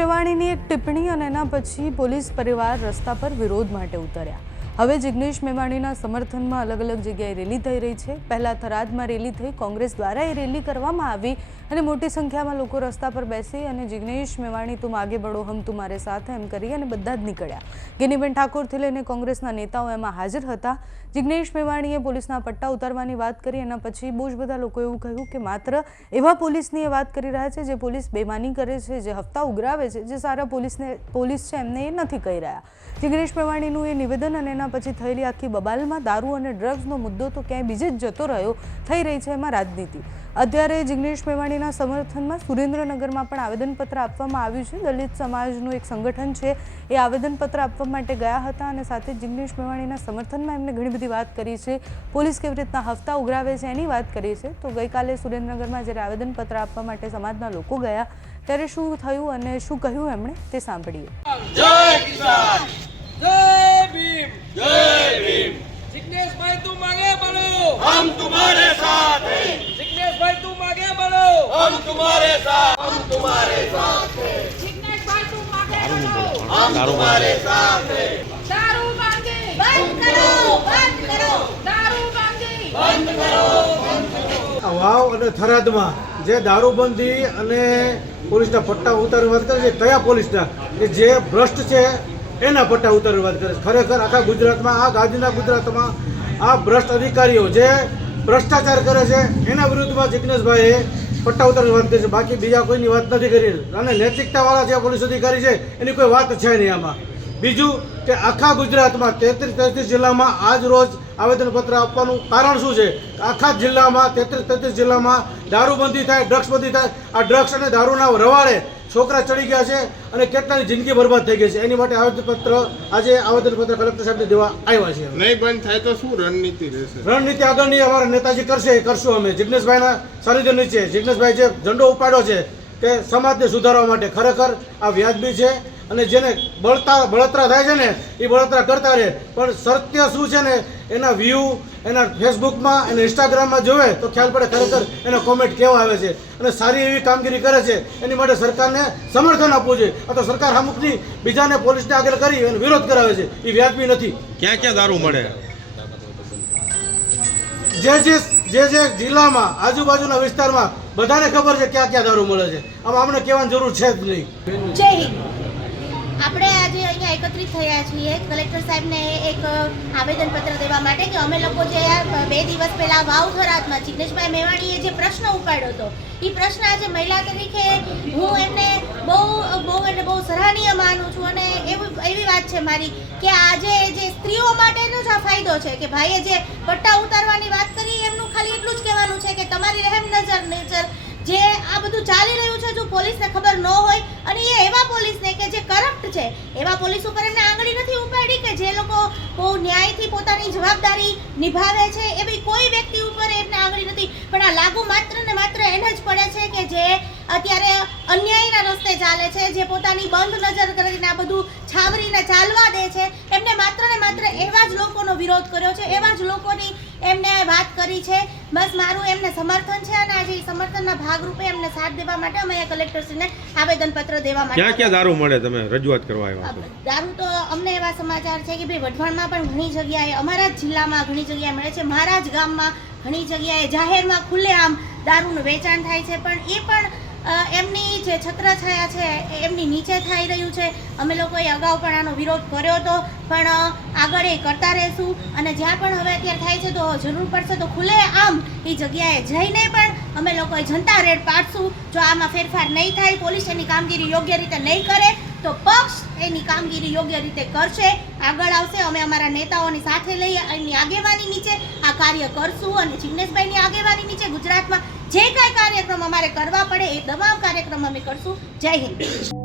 મેવાણીની એક ટિપ્પણી અને એના પછી પોલીસ પરિવાર રસ્તા પર વિરોધ માટે ઉતર્યા। હવે જિગ્નેશ મેવાણીના સમર્થનમાં અલગ અલગ જગ્યાએ રેલી થઈ રહી છે। પહેલા થરાદમાં રેલી થઈ, કોંગ્રેસ દ્વારા એ રેલી કરવામાં આવી અને મોટી સંખ્યામાં લોકો રસ્તા પર બેસી અને જિગ્નેશ મેવાણી તુમ આગે બઢો હમ તુમારે સાથ એમ કરી અને બધા જ નીકળ્યા। ગેનીબેન ઠાકોરથી લઈને કોંગ્રેસના નેતાઓ એમાં હાજર હતા। જિગ્નેશ મેવાણીએ પોલીસના પટ્ટા ઉતારવાની વાત કરી, એના પછી બહુ જ બધા લોકો એવું કહ્યું કે માત્ર એવા પોલીસની એ વાત કરી રહ્યા છે જે પોલીસ બેમાની કરે છે, જે હપ્તા ઉઘરાવે છે, જે સારા પોલીસ છે એમને એ નથી કહી રહ્યા। જિગ્નેશ મેવાણીનું એ નિવેદન અને એના પછી થયેલી આખી બબાલમાં દારૂ અને ડ્રગ્સનો મુદ્દો તો ક્યાંય બીજે જ જતો રહ્યો, થઈ રહી છે એમાં રાજનીતિ। અત્યારે જિગ્નેશ મેવાણીના સમર્થનમાં સુરેન્દ્રનગરમાં પણ આવેદનપત્ર આપવામાં આવ્યું છે। દલિત સમાજનું એક સંગઠન છે એ આવેદનપત્ર આપવા માટે ગયા હતા અને સાથે જિગ્નેશ મેવાણીના સમર્થનમાં એમને ઘણી બધી વાત કરી છે, પોલીસ કેવી રીતના હપ્તા ઉઘરાવે છે એની વાત કરી છે। તો ગઈકાલે સુરેન્દ્રનગરમાં જ્યારે આવેદનપત્ર આપવા માટે સમાજના લોકો ગયા ત્યારે શું થયું અને શું કહ્યું એમણે તે સાંભળીએ। જય કિસાન, जय भीम, जय भीम। जिग्नेश भाई तुम आगे बढ़ो, हम तुम्हारे साथ हैं। जिग्नेश भाई तुम आगे बढ़ो, हम तुम्हारे साथ, हम तुम्हारे साथ हैं। जिग्नेश भाई तुम आगे बढ़ो, हम तुम्हारे साथ हैं। दारू मांगे बंद करो, बंद करो। दारू मांगे बंद करो, बंद करो। વાવ અને થરાદમાં જે દારૂબંધી અને પોલીસના પટ્ટા ઉતારવાની વાત કરે છે, કયા પોલીસના કે જે ભ્રષ્ટ છે એના પટ્ટા ઉતારવાની વાત કરે છે। ખરેખર આખા ગુજરાતમાં, આ ગાંધીના ગુજરાતમાં આ ભ્રષ્ટ અધિકારીઓ જે ભ્રષ્ટાચાર કરે છે એના વિરુદ્ધમાં જિગ્નેશભાઈએ પટ્ટા ઉતારવાની વાત કરી છે, બાકી બીજા કોઈની વાત નથી કરી। અને નૈતિકતાવાળા જે પોલીસ અધિકારી છે એની કોઈ વાત છે નહીં આમાં। બીજું કે આખા ગુજરાતમાં 33 જિલ્લામાં આજ રોજ આવેદનપત્ર આપવાનું કારણ શું છે? આખા જિલ્લામાં 33 જિલ્લામાં દારૂબંધી થાય, ડ્રગ્સબંધી થાય। આ ડ્રગ્સ અને દારૂના રવાડે છોકરા ચડી ગયા છે અને કેટલાની જિંદગી બરબાદ થઈ ગઈ છે। એની માટે આવેદનપત્ર કલેક્ટર સાહેબને દેવા આવ્યા છે। નહીં બંધ થાય તો શું રણનીતિ રહેશે? રણનીતિ આગળની અમારા નેતાજી કરશે, એ કરશું અમે જિગ્નેશભાઈના સાનિધ્ય નીચે। જિગ્નેશભાઈ જે ઝંડો ઉપાડ્યો છે કે સમાજને સુધારવા માટે, ખરેખર આ વ્યાજબી છે અને જેને બળતરા થાય છે ને એ બળતરા કરતા રહે, પણ સત્ય શું છે ને એના વ્યૂ એના ફેસબુકમાં અને ઇન્સ્ટાગ્રામમાં જોવે તો ખ્યાલ પડે ખરેખર એના કોમેન્ટ કેવા આવે છે અને સારી એવી કામગીરી કરે છે। એની માટે સરકારને સમર્થન આપવું જોઈએ। આ તો સરકાર અમુકની બીજાને પોલીસને આગળ કરી અને વિરોધ કરાવે છે, એ વ્યાજબી નથી। ક્યાં ક્યાં દારૂ મળે? જે જિલ્લામાં આજુબાજુના વિસ્તારમાં બધાને ખબર છે ક્યાં ક્યાં દારૂ મળે છે, આમાં આપણે કહેવાની જરૂર છે જ નહીં। જય હિન્દ। આપણે આજે અહીંયા એકત્રિત થયા છીએ કલેક્ટર સાહેબને એક આવેદનપત્ર દેવા માટે કે અમે લોકો જે 2 દિવસ પહેલા વાવ થરાદમાં જિગ્નેશભાઈ મેવાણીએ જે પ્રશ્ન ઉપાડ્યો હતો એ પ્રશ્ન આજે મહિલા તરીકે હું એમને બહુ સરાહનીય માનું છું। અને એવી વાત છે મારી કે આજે જે સ્ત્રીઓ માટેનો જ આ ફાયદો છે કે ભાઈએ જે પટ્ટા ઉતારવાની વાત કરી એમનું ખાલી એટલું જ કહેવાનું છે કે તમારી રહેમ નજર જે આ બધું ચાલી રહ્યું છે જો પોલીસને ખબર ન હોય અને એ એવા પોલીસને કે જે કરપ્ટ છે એવા પોલીસ ઉપર એમને આંગળી નથી ઉપાડી કે જે લોકો બહુ ન્યાયથી પોતાની જવાબદારી નિભાવે છે, એવી કોઈ વ્યક્તિ ઉપર એમને આંગળી નથી, પણ આ લાગુ માત્ર ને માત્ર એને જ પડે છે કે જે અત્યારે અન્યાયના રસ્તે ચાલે છે, જે પોતાની બંધ નજર કરીને આ બધું છાવરીને ચાલવા દે છે, એમને માત્ર ને માત્ર એવા જ લોકોનો વિરોધ કર્યો છે, એવા જ લોકોની એમને વાત કરી છે। બસ મારું એમને સમર્થન છે અને આજે સમર્થનના ભાગરૂપે એમને સાથ દેવા માટે અમે કલેક્ટરશ્રીને આવેદનપત્ર દેવા માટે। ક્યાં ક્યાં દારૂ મળે? તમે રજૂઆત કરવા આવ્યા છો? દારૂ તો અમને એવા સમાચાર છે કે ભાઈ વઢવાણમાં પણ ઘણી જગ્યાએ, અમારા જ જિલ્લામાં ઘણી જગ્યાએ મળે છે, મારા જ ગામમાં ઘણી જગ્યાએ જાહેરમાં ખુલ્લેઆમ દારૂનું વેચાણ થાય છે, પણ એ પણ એમની જે છત્રછાયા છે એમની નીચે થઈ રહ્યું છે। અમે લોકોએ અગાઉ પણ આનો વિરોધ કર્યો હતો, પણ આગળ એ કરતા રહેશું અને જ્યાં પણ હવે અત્યારે થાય છે તો જરૂર પડશે તો ખુલ્લે આમ એ જગ્યાએ જઈને પણ અમે લોકોએ જનતા રેડ પાડશું। જો આમાં ફેરફાર નહીં થાય, પોલીસ એની કામગીરી યોગ્ય રીતે નહીં કરે તો પક્ષ એની કામગીરી યોગ્ય રીતે કરશે, આગળ આવશે। અમે અમારા નેતાઓની સાથે લઈ એમની આગેવાની નીચે આ કાર્ય કરશું અને જિગ્નેશભાઈની આગેવાની નીચે ગુજરાતમાં જે કાંઈ કાર્યક્રમ અમારે કરવા પડે એ તમામ કાર્યક્રમ અમે કરશું। જય હિન્દ।